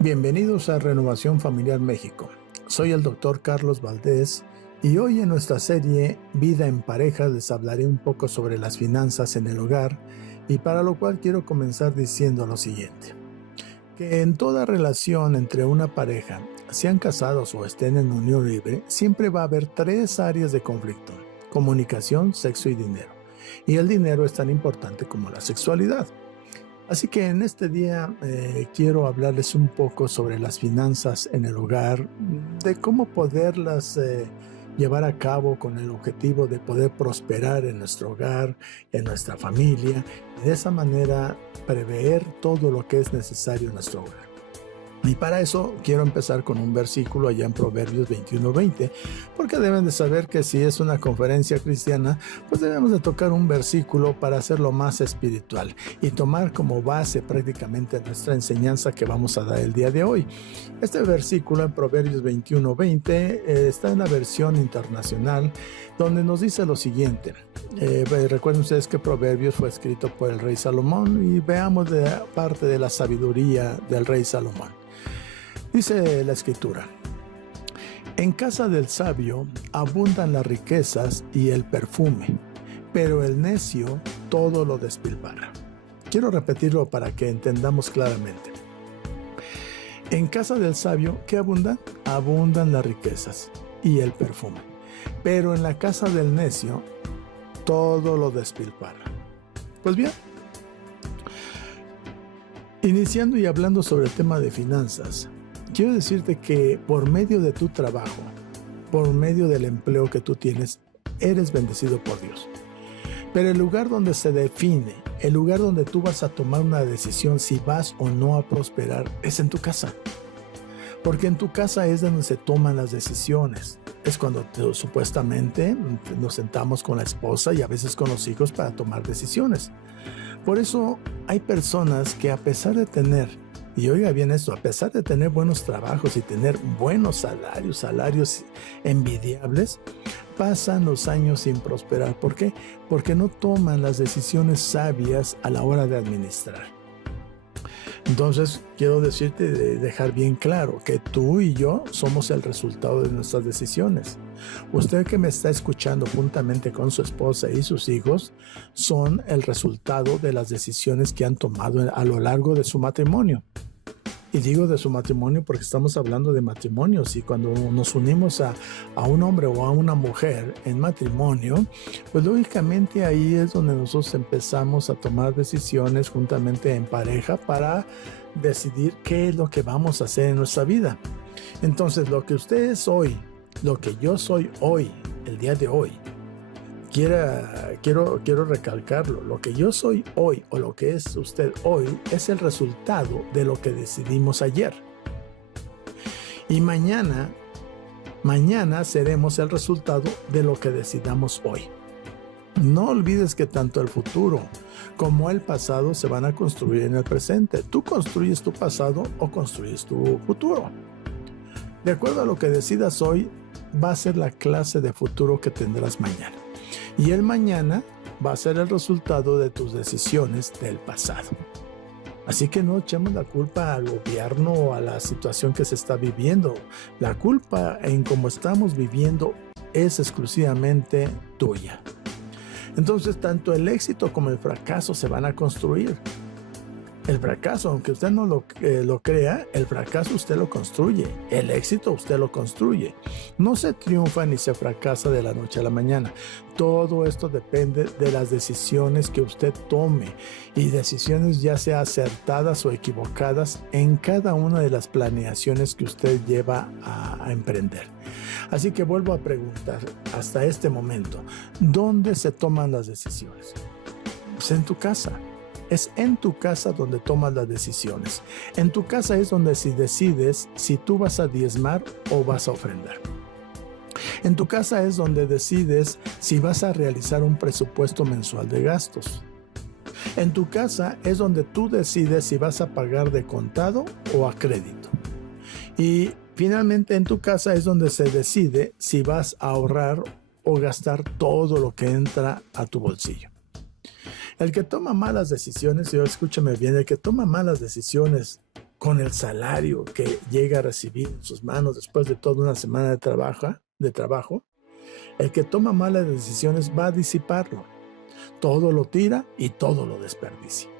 Bienvenidos a Renovación Familiar México. Soy el Dr. Carlos Valdés y hoy en nuestra serie Vida en Pareja les hablaré un poco sobre las finanzas en el hogar y para lo cual quiero comenzar diciendo lo siguiente. Que en toda relación entre una pareja, sean casados o estén en unión libre, siempre va a haber tres áreas de conflicto: comunicación, sexo y dinero. Y el dinero es tan importante como la sexualidad. Así que en este día quiero hablarles un poco sobre las finanzas en el hogar, de cómo poderlas llevar a cabo con el objetivo de poder prosperar en nuestro hogar, en nuestra familia, y de esa manera prever todo lo que es necesario en nuestro hogar. Y para eso quiero empezar con un versículo allá en Proverbios 21:20, porque deben de saber que si es una conferencia cristiana, pues debemos de tocar un versículo para hacerlo más espiritual y tomar como base prácticamente nuestra enseñanza que vamos a dar el día de hoy. Este versículo en Proverbios 21:20 está en la versión internacional, donde nos dice lo siguiente. Recuerden ustedes que Proverbios fue escrito por el rey Salomón y veamos de parte de la sabiduría del rey Salomón. Dice la escritura: en casa del sabio abundan las riquezas y el perfume, pero el necio todo lo despilfarra. Quiero repetirlo para que entendamos claramente. En casa del sabio, ¿qué abundan? Abundan las riquezas y el perfume, pero en la casa del necio todo lo despilfarra. Pues bien, iniciando y hablando sobre el tema de finanzas, quiero decirte que por medio de tu trabajo, por medio del empleo que tú tienes, eres bendecido por Dios. Pero el lugar donde se define, el lugar donde tú vas a tomar una decisión si vas o no a prosperar, es en tu casa. Porque en tu casa es donde se toman las decisiones. Es cuando supuestamente nos sentamos con la esposa y a veces con los hijos para tomar decisiones. Por eso hay personas que a pesar de tener, y oiga bien esto, a pesar de tener buenos trabajos y tener buenos salarios envidiables, pasan los años sin prosperar. ¿Por qué? Porque no toman las decisiones sabias a la hora de administrar. Entonces, quiero decirte, dejar bien claro que tú y yo somos el resultado de nuestras decisiones. Usted que me está escuchando juntamente con su esposa y sus hijos son el resultado de las decisiones que han tomado a lo largo de su matrimonio. Y digo de su matrimonio porque estamos hablando de matrimonios, y cuando nos unimos a un hombre o a una mujer en matrimonio, pues lógicamente ahí es donde nosotros empezamos a tomar decisiones juntamente en pareja para decidir qué es lo que vamos a hacer en nuestra vida. Entonces, lo que usted es hoy, lo que yo soy hoy, el día de hoy, quiero recalcarlo, lo que yo soy hoy o lo que es usted hoy es el resultado de lo que decidimos ayer. Y mañana seremos el resultado de lo que decidamos hoy. No olvides que tanto el futuro como el pasado se van a construir en el presente. Tú construyes tu pasado o construyes tu futuro. De acuerdo a lo que decidas hoy, va a ser la clase de futuro que tendrás mañana. Y el mañana va a ser el resultado de tus decisiones del pasado. Así que no echemos la culpa al gobierno o a la situación que se está viviendo. La culpa en cómo estamos viviendo es exclusivamente tuya. Entonces, tanto el éxito como el fracaso se van a construir. El fracaso, aunque usted no lo crea, el fracaso usted lo construye. El éxito usted lo construye. No se triunfa ni se fracasa de la noche a la mañana. Todo esto depende de las decisiones que usted tome, y decisiones ya sea acertadas o equivocadas en cada una de las planeaciones que usted lleva a emprender. Así que vuelvo a preguntar hasta este momento, ¿dónde se toman las decisiones? Pues en tu casa. Es en tu casa donde tomas las decisiones. En tu casa es donde decides si tú vas a diezmar o vas a ofrendar. En tu casa es donde decides si vas a realizar un presupuesto mensual de gastos. En tu casa es donde tú decides si vas a pagar de contado o a crédito. Y finalmente en tu casa es donde se decide si vas a ahorrar o gastar todo lo que entra a tu bolsillo. El que toma malas decisiones, y escúchame bien, el que toma malas decisiones con el salario que llega a recibir en sus manos después de toda una semana de trabajo, el que toma malas decisiones va a disiparlo. Todo lo tira y todo lo desperdicia.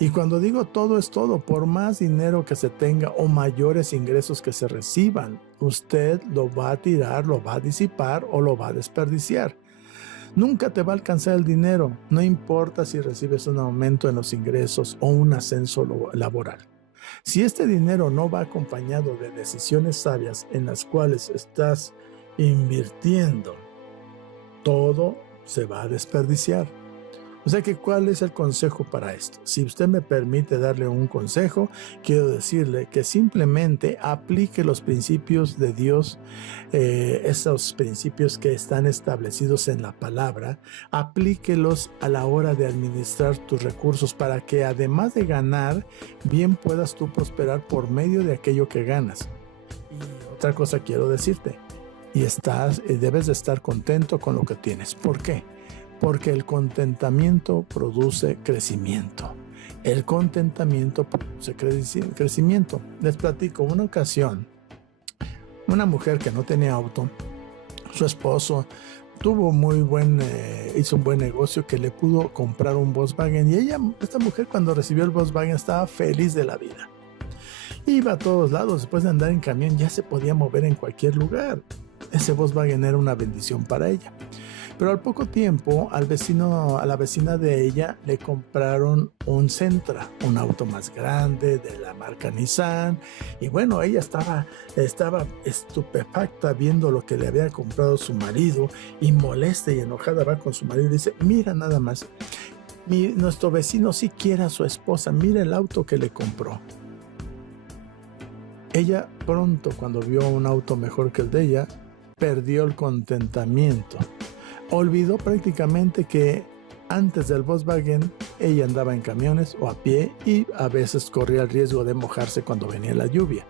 Y cuando digo todo es todo, por más dinero que se tenga o mayores ingresos que se reciban, usted lo va a tirar, lo va a disipar o lo va a desperdiciar. Nunca te va a alcanzar el dinero, no importa si recibes un aumento en los ingresos o un ascenso laboral. Si este dinero no va acompañado de decisiones sabias en las cuales estás invirtiendo, todo se va a desperdiciar. O sea que, ¿cuál es el consejo para esto? Si usted me permite darle un consejo, quiero decirle que simplemente aplique los principios de Dios, esos principios que están establecidos en la palabra, aplíquelos a la hora de administrar tus recursos para que además de ganar, bien puedas tú prosperar por medio de aquello que ganas. Y otra cosa quiero decirte, debes de estar contento con lo que tienes. ¿Por qué? Porque el contentamiento produce crecimiento. El contentamiento produce crecimiento. Les platico una ocasión, una mujer que no tenía auto, su esposo hizo un buen negocio que le pudo comprar un Volkswagen, y esta mujer, cuando recibió el Volkswagen, estaba feliz de la vida. Iba a todos lados, después de andar en camión ya se podía mover en cualquier lugar. Ese Volkswagen era una bendición para ella. Pero al poco tiempo, a la vecina de ella le compraron un Sentra, un auto más grande de la marca Nissan. Y bueno, ella estaba estupefacta viendo lo que le había comprado su marido, y molesta y enojada va con su marido y dice: mira nada más, nuestro vecino sí quiere a su esposa, mira el auto que le compró. Ella pronto, cuando vio un auto mejor que el de ella, perdió el contentamiento. Olvidó prácticamente que antes del Volkswagen ella andaba en camiones o a pie, y a veces corría el riesgo de mojarse cuando venía la lluvia.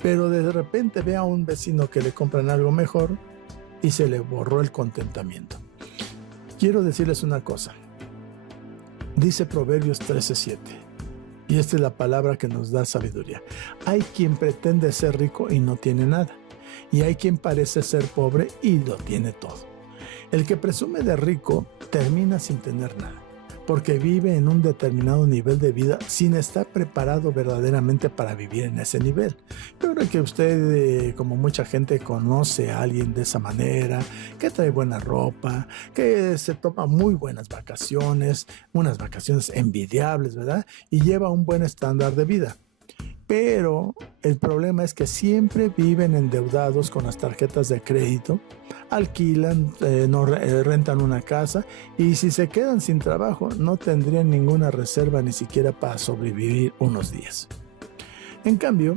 Pero de repente ve a un vecino que le compran algo mejor y se le borró el contentamiento. Quiero decirles una cosa. Dice Proverbios 13:7, y esta es la palabra que nos da sabiduría. Hay quien pretende ser rico y no tiene nada, y hay quien parece ser pobre y lo tiene todo. El que presume de rico termina sin tener nada, porque vive en un determinado nivel de vida sin estar preparado verdaderamente para vivir en ese nivel. Yo creo que usted, como mucha gente, conoce a alguien de esa manera, que trae buena ropa, que se toma muy buenas vacaciones, unas vacaciones envidiables, ¿verdad? Y lleva un buen estándar de vida. Pero el problema es que siempre viven endeudados con las tarjetas de crédito, alquilan, rentan una casa, y si se quedan sin trabajo no tendrían ninguna reserva ni siquiera para sobrevivir unos días. En cambio,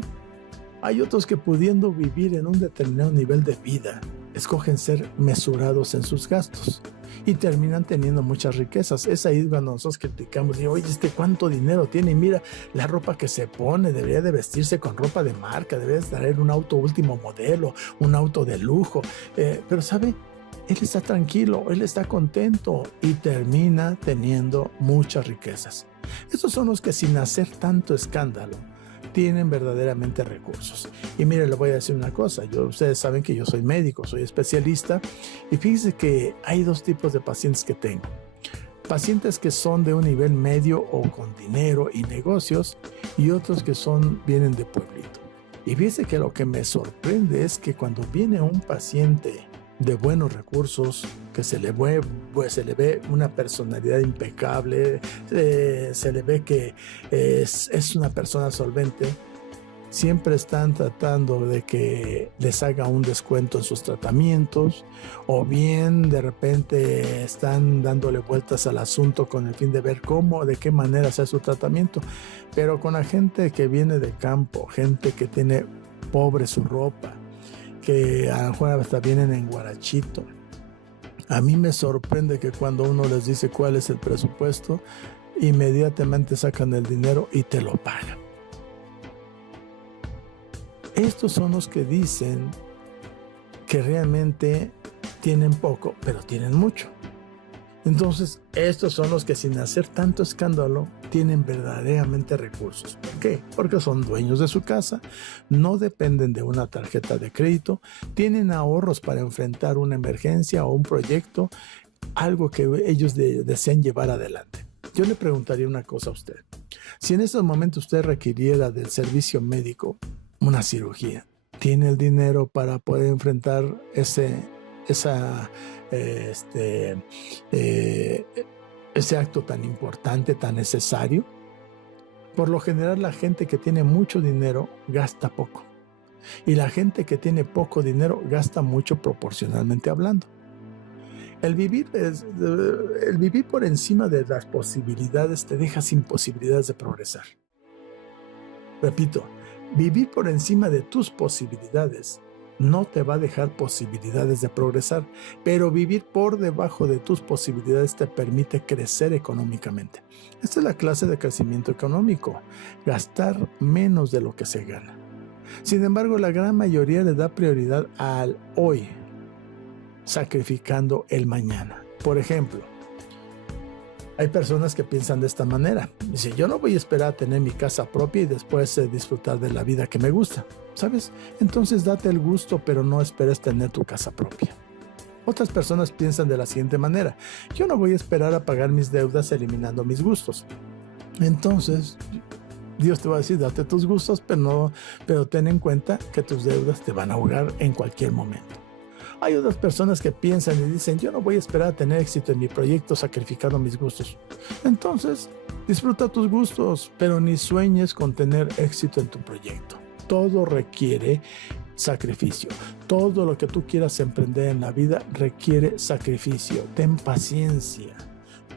hay otros que, pudiendo vivir en un determinado nivel de vida, escogen ser mesurados en sus gastos y terminan teniendo muchas riquezas. Es ahí cuando nosotros criticamos, digo: oye, ¿cuánto dinero tiene? Y mira la ropa que se pone, debería de vestirse con ropa de marca, debería de traer un auto último modelo, un auto de lujo. Pero ¿sabe? Él está tranquilo, él está contento y termina teniendo muchas riquezas. Estos son los que, sin hacer tanto escándalo, tienen verdaderamente recursos. Y mire, le voy a decir una cosa. Ustedes saben que yo soy médico, soy especialista, y fíjense que hay dos tipos de pacientes que tengo. Pacientes que son de un nivel medio o con dinero y negocios, y otros que vienen de pueblito. Y fíjense que lo que me sorprende es que cuando viene un paciente de buenos recursos, que se le ve una personalidad impecable, se le ve que es una persona solvente, siempre están tratando de que les haga un descuento en sus tratamientos, o bien de repente están dándole vueltas al asunto con el fin de ver de qué manera hacer su tratamiento. Pero con la gente que viene del campo, gente que tiene pobre su ropa, que a lo mejor hasta vienen en guarachito, a mí me sorprende que cuando uno les dice cuál es el presupuesto, inmediatamente sacan el dinero y te lo pagan. Estos son los que dicen que realmente tienen poco, pero tienen mucho. Entonces, estos son los que sin hacer tanto escándalo tienen verdaderamente recursos. ¿Por qué? Porque son dueños de su casa, no dependen de una tarjeta de crédito, tienen ahorros para enfrentar una emergencia o un proyecto, algo que ellos desean llevar adelante. Yo le preguntaría una cosa a usted. Si en estos momentos usted requiriera del servicio médico una cirugía, ¿tiene el dinero para poder enfrentar ese acto tan importante, tan necesario? Por lo general, la gente que tiene mucho dinero gasta poco, y la gente que tiene poco dinero gasta mucho proporcionalmente hablando. El vivir por encima de las posibilidades te deja sin posibilidades de progresar. Repito, vivir por encima de tus posibilidades no te va a dejar posibilidades de progresar, pero vivir por debajo de tus posibilidades te permite crecer económicamente. Esta es la clase de crecimiento económico, gastar menos de lo que se gana. Sin embargo, la gran mayoría le da prioridad al hoy, sacrificando el mañana. Por ejemplo, hay personas que piensan de esta manera. Dice, yo no voy a esperar a tener mi casa propia y después disfrutar de la vida que me gusta, ¿sabes? Entonces date el gusto, pero no esperes tener tu casa propia. Otras personas piensan de la siguiente manera. Yo no voy a esperar a pagar mis deudas eliminando mis gustos. Entonces, Dios te va a decir, date tus gustos, pero ten en cuenta que tus deudas te van a ahogar en cualquier momento. Hay otras personas que piensan y dicen, yo no voy a esperar a tener éxito en mi proyecto sacrificando mis gustos. Entonces, disfruta tus gustos, pero ni sueñes con tener éxito en tu proyecto. Todo requiere sacrificio. Todo lo que tú quieras emprender en la vida requiere sacrificio. Ten paciencia.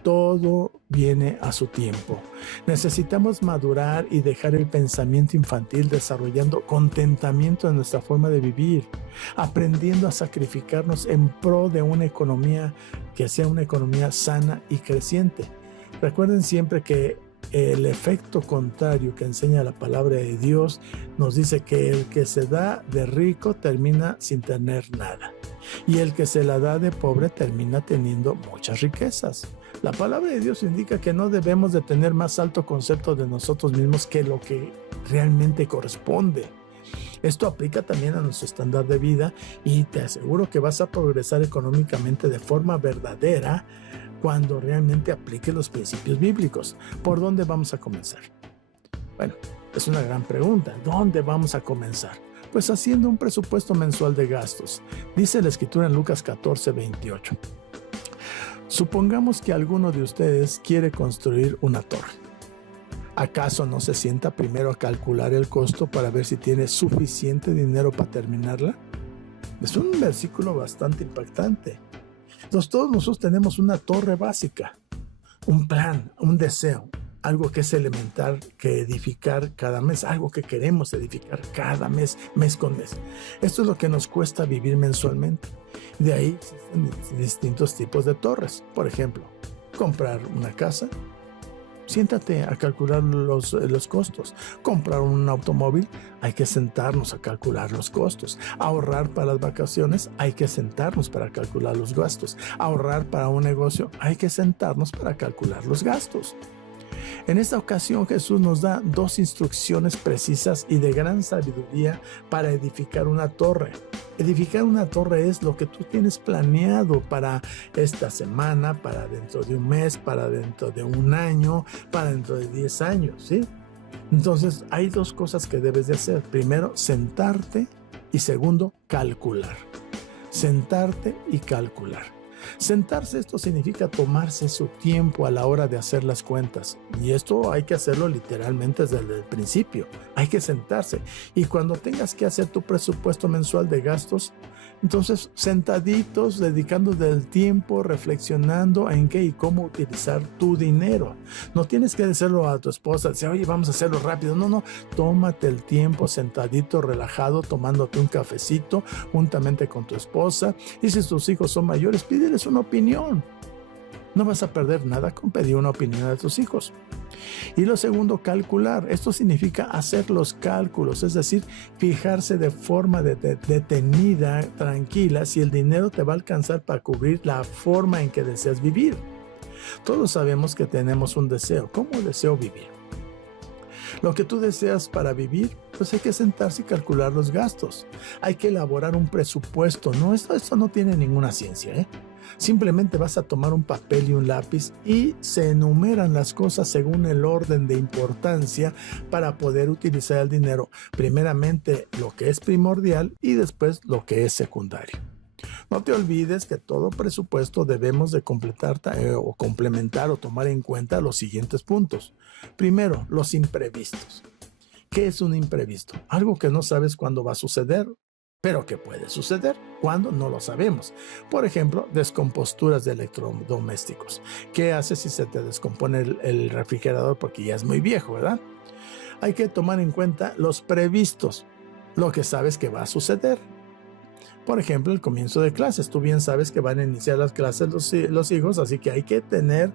Todo viene a su tiempo. Necesitamos madurar y dejar el pensamiento infantil, desarrollando contentamiento en nuestra forma de vivir, aprendiendo a sacrificarnos en pro de una economía que sea una economía sana y creciente. Recuerden siempre que el efecto contrario que enseña la palabra de Dios nos dice que el que se da de rico termina sin tener nada, y el que se la da de pobre termina teniendo muchas riquezas. La palabra de Dios indica que no debemos de tener más alto concepto de nosotros mismos que lo que realmente corresponde. Esto aplica también a nuestro estándar de vida, y te aseguro que vas a progresar económicamente de forma verdadera cuando realmente apliques los principios bíblicos. ¿Por dónde vamos a comenzar? Bueno, es una gran pregunta. ¿Dónde vamos a comenzar? Pues haciendo un presupuesto mensual de gastos. Dice la Escritura en Lucas 14:28. Supongamos que alguno de ustedes quiere construir una torre. ¿Acaso no se sienta primero a calcular el costo para ver si tiene suficiente dinero para terminarla? Es un versículo bastante impactante. Entonces, todos nosotros tenemos una torre básica, un plan, un deseo, algo que es elemental que edificar cada mes, algo que queremos edificar cada mes, mes con mes. Esto es lo que nos cuesta vivir mensualmente. De ahí existen distintos tipos de torres. Por ejemplo, comprar una casa. Siéntate a calcular los costos. Comprar un automóvil, hay que sentarnos a calcular los costos. Ahorrar para las vacaciones, hay que sentarnos para calcular los gastos. Ahorrar para un negocio, hay que sentarnos para calcular los gastos. En esta ocasión, Jesús nos da dos instrucciones precisas y de gran sabiduría para edificar una torre. Edificar una torre es lo que tú tienes planeado para esta semana, para dentro de un mes, para dentro de un año, para dentro de 10 años, ¿sí? Entonces, hay dos cosas que debes de hacer. Primero, sentarte, y segundo, calcular. Sentarte y calcular. Sentarse, esto significa tomarse su tiempo a la hora de hacer las cuentas. Y esto hay que hacerlo literalmente desde el principio. Hay que sentarse. Y cuando tengas que hacer tu presupuesto mensual de gastos, entonces sentaditos, dedicando del tiempo, reflexionando en qué y cómo utilizar tu dinero. No tienes que decirlo a tu esposa, decir, oye, vamos a hacerlo rápido. No, tómate el tiempo sentadito, relajado, tomándote un cafecito juntamente con tu esposa. Y si tus hijos son mayores, pídeles una opinión. No vas a perder nada con pedir una opinión a tus hijos. Y lo segundo, calcular. Esto significa hacer los cálculos, es decir, fijarse de forma detenida, tranquila, si el dinero te va a alcanzar para cubrir la forma en que deseas vivir. Todos sabemos que tenemos un deseo. ¿Cómo deseo vivir? Lo que tú deseas para vivir, pues hay que sentarse y calcular los gastos. Hay que elaborar un presupuesto. No, esto no tiene ninguna ciencia, ¿eh? Simplemente vas a tomar un papel y un lápiz y se enumeran las cosas según el orden de importancia para poder utilizar el dinero. Primeramente lo que es primordial y después lo que es secundario. No te olvides que todo presupuesto debemos de complementar o tomar en cuenta los siguientes puntos. Primero, los imprevistos. ¿Qué es un imprevisto? Algo que no sabes cuándo va a suceder, pero que puede suceder. ¿Cuándo? No lo sabemos. Por ejemplo, descomposturas de electrodomésticos. ¿Qué haces si se te descompone el refrigerador porque ya es muy viejo, verdad? Hay que tomar en cuenta los previstos, lo que sabes que va a suceder. Por ejemplo, el comienzo de clases. Tú bien sabes que van a iniciar las clases los hijos, así que hay que tener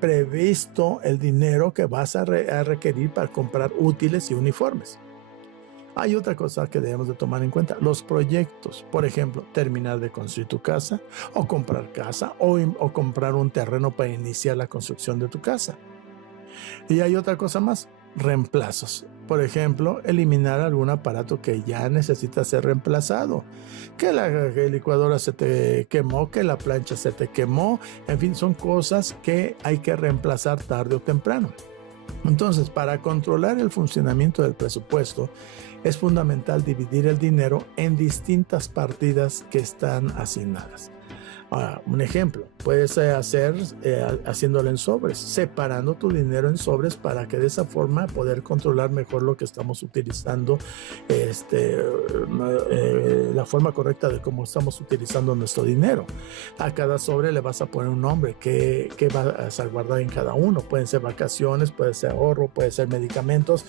previsto el dinero que vas a requerir para comprar útiles y uniformes. Hay otra cosa que debemos de tomar en cuenta, los proyectos. Por ejemplo, terminar de construir tu casa, o comprar casa, o comprar un terreno para iniciar la construcción de tu casa. Y hay otra cosa más, reemplazos. Por ejemplo, eliminar algún aparato que ya necesita ser reemplazado. Que la licuadora se te quemó, que la plancha se te quemó. En fin, son cosas que hay que reemplazar tarde o temprano. Entonces, para controlar el funcionamiento del presupuesto, es fundamental dividir el dinero en distintas partidas que están asignadas. Ahora, un ejemplo, puedes hacer haciéndolo en sobres, separando tu dinero en sobres para que de esa forma poder controlar mejor lo que estamos utilizando, la forma correcta de cómo estamos utilizando nuestro dinero. A cada sobre le vas a poner un nombre que vas a guardar en cada uno. Pueden ser vacaciones, puede ser ahorro, puede ser medicamentos,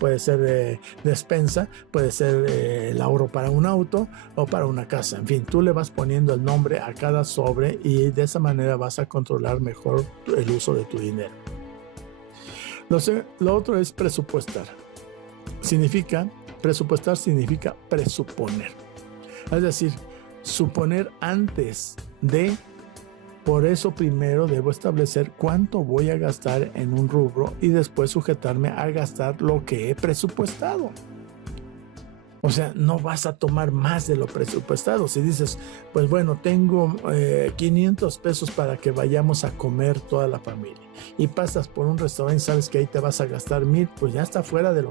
puede ser despensa, puede ser el ahorro para un auto o para una casa. En fin, tú le vas poniendo el nombre a cada sobre y de esa manera vas a controlar mejor el uso de tu dinero. Lo otro es presupuestar. Presupuestar significa presuponer. Es decir, suponer antes de. Por eso primero debo establecer cuánto voy a gastar en un rubro y después sujetarme a gastar lo que he presupuestado. O sea, no vas a tomar más de lo presupuestado. Si dices, pues bueno, tengo 500 pesos para que vayamos a comer toda la familia y pasas por un restaurante y sabes que ahí te vas a gastar 1,000, pues ya está fuera de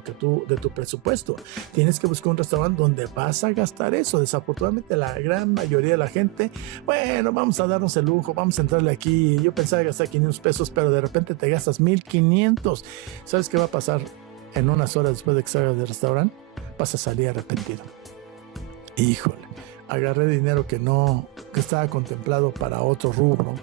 tu presupuesto. Tienes que buscar un restaurante donde vas a gastar eso. Desafortunadamente la gran mayoría de la gente, bueno, vamos a darnos el lujo, vamos a entrarle aquí. Yo pensaba gastar 500 pesos, pero de repente te gastas 1,500. ¿Sabes qué va a pasar en unas horas después de que salgas del restaurante? Vas a salir arrepentido. Híjole, agarré dinero que estaba contemplado para otro rubro,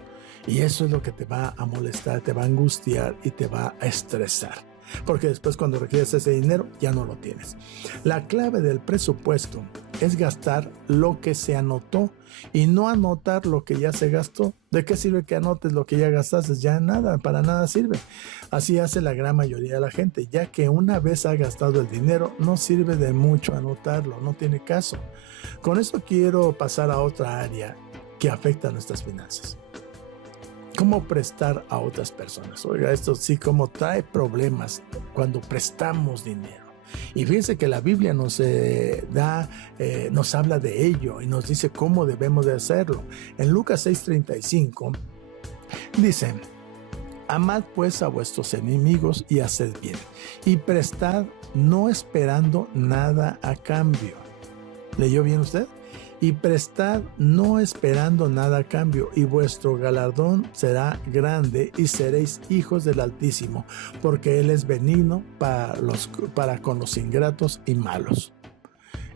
y eso es lo que te va a molestar, te va a angustiar y te va a estresar, porque después cuando requieres ese dinero ya no lo tienes. La clave del presupuesto es gastar lo que se anotó y no anotar lo que ya se gastó. ¿De qué sirve que anotes lo que ya gastaste? Ya nada, para nada sirve. Así hace la gran mayoría de la gente, ya que una vez ha gastado el dinero, no sirve de mucho anotarlo, no tiene caso. Con esto quiero pasar a otra área que afecta a nuestras finanzas. ¿Cómo prestar a otras personas? Oiga, esto sí como trae problemas cuando prestamos dinero. Y fíjense que la Biblia nos habla de ello y nos dice cómo debemos de hacerlo. En Lucas 6:35 dice: amad pues a vuestros enemigos y haced bien, y prestad no esperando nada a cambio. ¿Leyó bien usted? y prestad no esperando nada a cambio, y vuestro galardón será grande y seréis hijos del Altísimo, porque Él es benigno para con los ingratos y malos.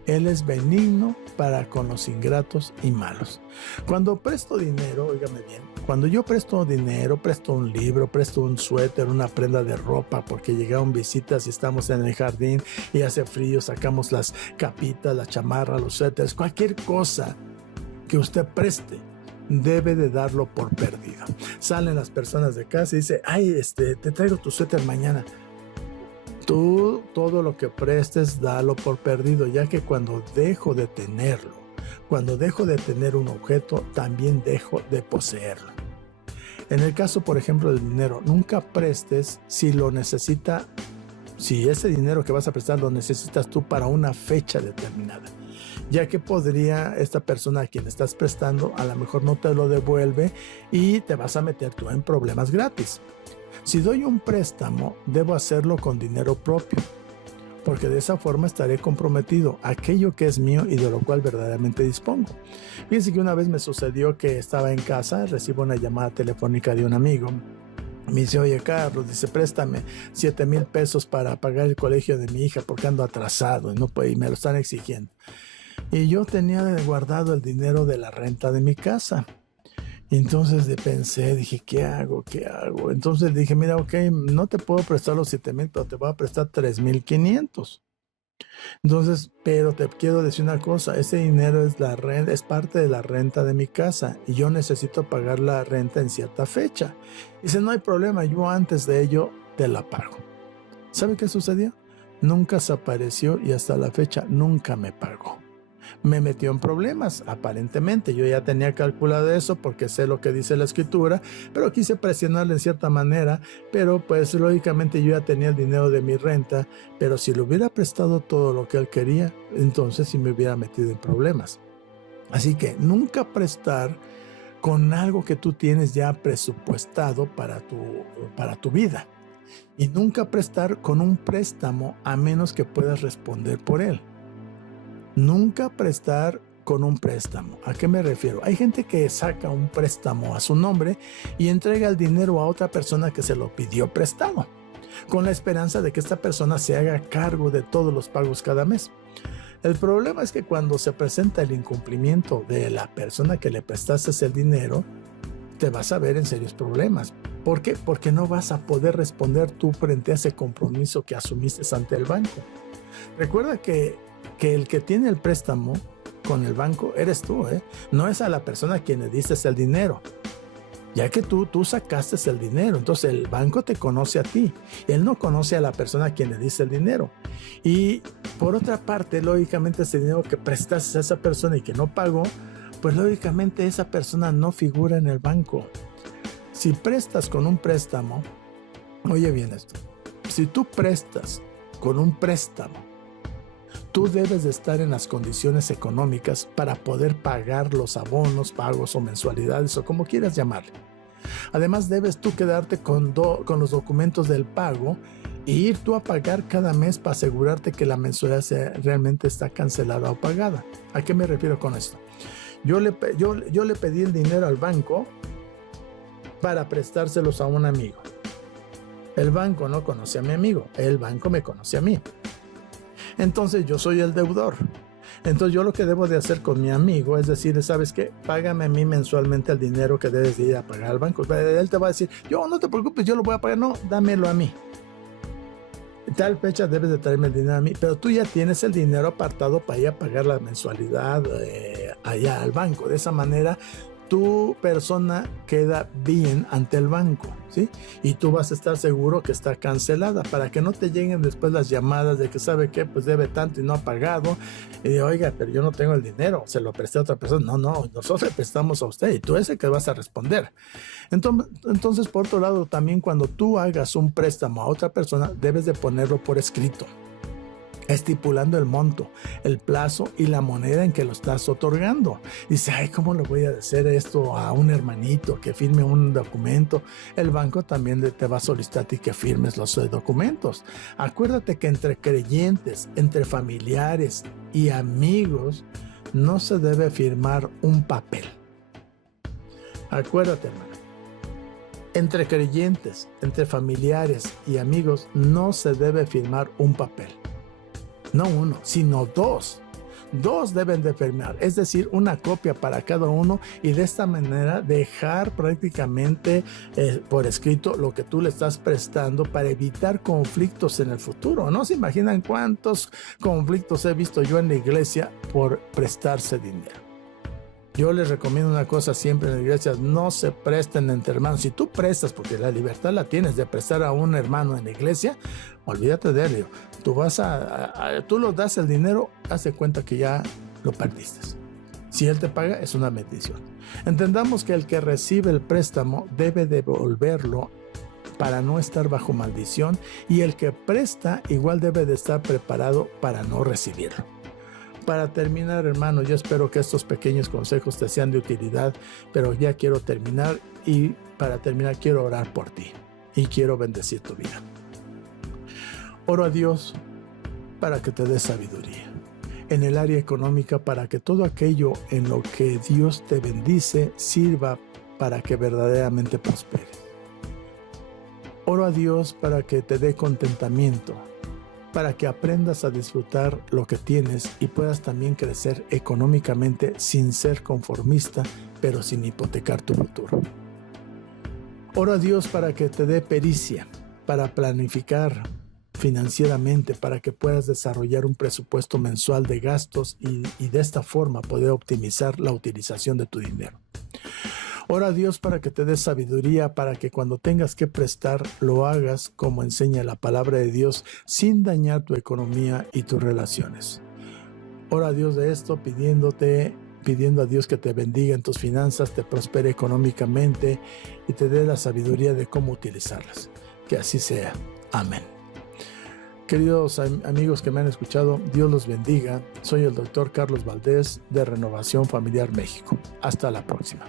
Él es benigno para con los ingratos y malos. Cuando presto dinero, óigame bien, cuando yo presto dinero, presto un libro, presto un suéter, una prenda de ropa, porque llegaron visitas y estamos en el jardín y hace frío, sacamos las capitas, la chamarra, los suéteres, cualquier cosa que usted preste, debe de darlo por perdido. Salen las personas de casa y dicen, ay, te traigo tu suéter mañana. Tú todo lo que prestes, dalo por perdido, ya que cuando dejo de tenerlo, cuando dejo de tener un objeto, también dejo de poseerlo. En el caso, por ejemplo, del dinero, nunca prestes si lo necesita, si ese dinero que vas a prestar lo necesitas tú para una fecha determinada, ya que podría esta persona a quien estás prestando a lo mejor no te lo devuelve y te vas a meter tú en problemas gratis. Si doy un préstamo, debo hacerlo con dinero propio, porque de esa forma estaré comprometido a aquello que es mío y de lo cual verdaderamente dispongo. Fíjense que una vez me sucedió que estaba en casa, recibo una llamada telefónica de un amigo. Me dice, oye Carlos, dice, préstame 7,000 pesos para pagar el colegio de mi hija porque ando atrasado y me lo están exigiendo. Y yo tenía guardado el dinero de la renta de mi casa. Entonces pensé, dije, ¿qué hago? Entonces dije, mira, ok, no te puedo prestar los 7,000, pero te voy a prestar 3,500. Entonces, pero te quiero decir una cosa, ese dinero es la renta, es parte de la renta de mi casa y yo necesito pagar la renta en cierta fecha. Dice, no hay problema, yo antes de ello te la pago. ¿Sabe qué sucedió? Nunca se apareció y hasta la fecha nunca me pagó. Me metió en problemas, aparentemente. Yo ya tenía calculado eso porque sé lo que dice la escritura, pero quise presionarle en cierta manera, pero pues lógicamente yo ya tenía el dinero de mi renta, pero si le hubiera prestado todo lo que él quería, entonces sí me hubiera metido en problemas. Así que nunca prestar con algo que tú tienes ya presupuestado para tu vida. Y nunca prestar con un préstamo a menos que puedas responder por él. Nunca prestar con un préstamo. ¿A qué me refiero? Hay gente que saca un préstamo a su nombre y entrega el dinero a otra persona que se lo pidió prestado, con la esperanza de que esta persona se haga cargo de todos los pagos cada mes. El problema es que cuando se presenta el incumplimiento de la persona que le prestaste el dinero, te vas a ver en serios problemas. ¿Por qué? Porque no vas a poder responder tú frente a ese compromiso que asumiste ante el banco. Recuerda que el que tiene el préstamo con el banco eres tú, no es a la persona a quien le diste el dinero, ya que tú sacaste el dinero. Entonces el banco te conoce a ti, él no conoce a la persona a quien le diste el dinero. Y por otra parte, lógicamente ese dinero que prestaste a esa persona y que no pagó, pues lógicamente esa persona no figura en el banco. Si prestas con un préstamo, oye bien esto, si tú prestas con un préstamo, tú debes de estar en las condiciones económicas para poder pagar los abonos, pagos o mensualidades o como quieras llamarle. Además, debes tú quedarte con los documentos del pago e ir tú a pagar cada mes para asegurarte que la mensualidad realmente está cancelada o pagada. ¿A qué me refiero con esto? Yo le pedí el dinero al banco para prestárselos a un amigo. El banco no conoce a mi amigo, el banco me conoce a mí. Entonces yo soy el deudor. Entonces yo lo que debo de hacer con mi amigo es decir, ¿sabes qué? Págame a mí mensualmente el dinero que debes de ir a pagar al banco. Él te va a decir, yo no te preocupes, yo lo voy a pagar. No, dámelo a mí. Tal fecha debes de traerme el dinero a mí, pero tú ya tienes el dinero apartado para ir a pagar la mensualidad allá al banco. De esa manera tu persona queda bien ante el banco, ¿sí? Y tú vas a estar seguro que está cancelada para que no te lleguen después las llamadas de que sabe qué, pues debe tanto y no ha pagado. Y de, oiga, pero yo no tengo el dinero, se lo presté a otra persona. No, nosotros le prestamos a usted y tú es el que vas a responder. Entonces, por otro lado, también cuando tú hagas un préstamo a otra persona, debes de ponerlo por escrito, estipulando el monto, el plazo y la moneda en que lo estás otorgando. Dice, ay, ¿cómo le voy a hacer esto a un hermanito que firme un documento? El banco también te va a solicitar a ti que firmes los documentos. Acuérdate que entre creyentes, entre familiares y amigos, no se debe firmar un papel. Acuérdate, hermano. Entre creyentes, entre familiares y amigos, no se debe firmar un papel. No uno, sino dos. Dos deben de firmar, es decir, una copia para cada uno, y de esta manera dejar prácticamente por escrito lo que tú le estás prestando para evitar conflictos en el futuro. No se imaginan cuántos conflictos he visto yo en la iglesia por prestarse dinero. Yo les recomiendo una cosa siempre en las iglesias: no se presten entre hermanos. Si tú prestas, porque la libertad la tienes de prestar a un hermano en la iglesia, olvídate de él. Tú lo das el dinero, haz de cuenta que ya lo perdiste. Si él te paga, es una bendición. Entendamos que el que recibe el préstamo debe devolverlo para no estar bajo maldición, y el que presta igual debe de estar preparado para no recibirlo. Para terminar, hermano, yo espero que estos pequeños consejos te sean de utilidad, pero ya quiero terminar, y para terminar quiero orar por ti y quiero bendecir tu vida. Oro a Dios para que te dé sabiduría en el área económica, para que todo aquello en lo que Dios te bendice sirva para que verdaderamente prospere. Oro a Dios para que te dé contentamiento, para que aprendas a disfrutar lo que tienes y puedas también crecer económicamente sin ser conformista, pero sin hipotecar tu futuro. Oro a Dios para que te dé pericia, para planificar financieramente, para que puedas desarrollar un presupuesto mensual de gastos y de esta forma poder optimizar la utilización de tu dinero. Ora a Dios para que te dé sabiduría, para que cuando tengas que prestar lo hagas como enseña la palabra de Dios, sin dañar tu economía y tus relaciones. Ora a Dios de esto, pidiendo a Dios que te bendiga en tus finanzas, te prospere económicamente y te dé la sabiduría de cómo utilizarlas. Que así sea. Amén. Queridos amigos que me han escuchado, Dios los bendiga. Soy el doctor Carlos Valdés de Renovación Familiar México. Hasta la próxima.